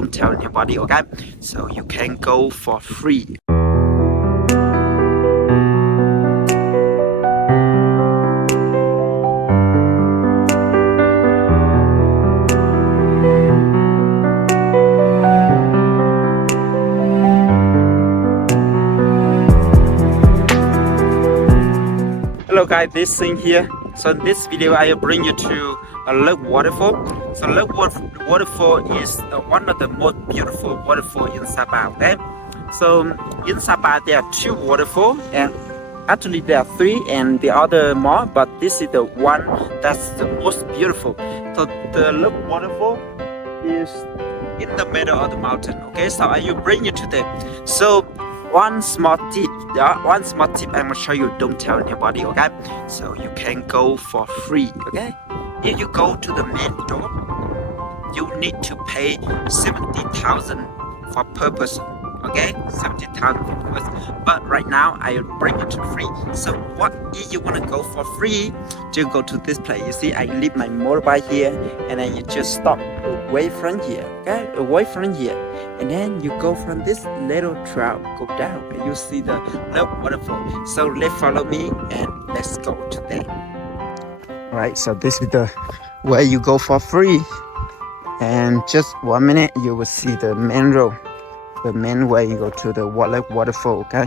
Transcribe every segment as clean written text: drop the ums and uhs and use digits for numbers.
don't tell anybody, okay? So you can go for free. Hello guys, this thing here. So in this video I will bring you to a Lake Waterfall. So Lake Waterfall is one of the most beautiful waterfall in Sapa, okay? So in Sapa there are 2 waterfalls, and actually there are 3 and the other more, but this is the one that's the most beautiful. So the Lake Waterfall is in the middle of the mountain, okay? So I will bring you to there. So one small tip I'm gonna show you, don't tell anybody, okay? So you can go for free, okay? If you go to the main door, you need to pay 70,000 for per person, okay? 70,000 for per person. But right now I will bring it to free. So what if you want to go for free? Just go to this place. You see I leave my motorbike here, and then you just stop away from here, okay? Away from here, and then you go from this little trail, go down, and you see the waterfall. So let's follow me and let's go to there. All right, so this is the way you go for free, and just 1 minute you will see the main road, the main way you go to the waterfall, okay?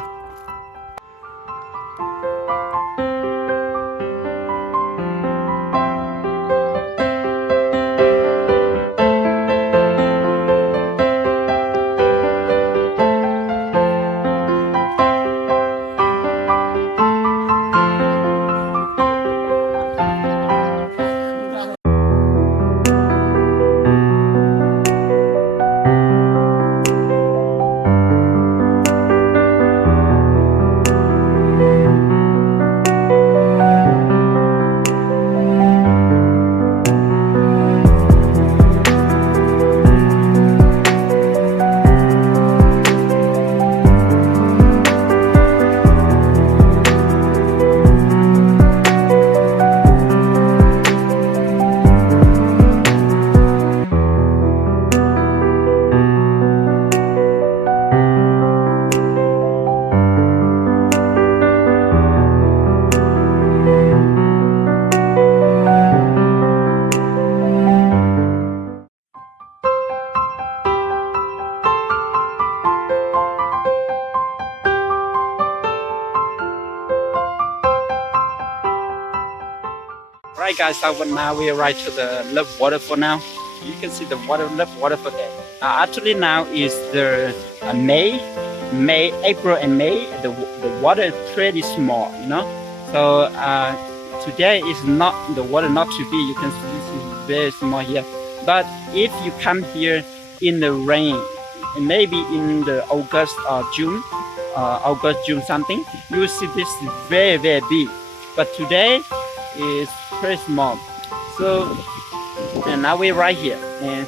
Right guys, so now we arrived to the Love Waterfall now. You can see the Love Waterfall there. Actually now is the April and May. The water is pretty small, you know. So today is not the water not too big. You can see this is very small here. But if you come here in the rain, maybe in the August or June, June something, you will see this is very big. But today is pretty small. So and now we're right here, and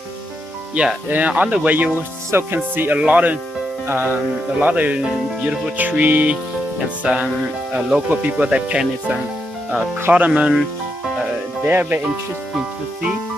yeah, and on the way you also can see a lot of beautiful tree and some local people that planted some cardamom. They're very interesting to see.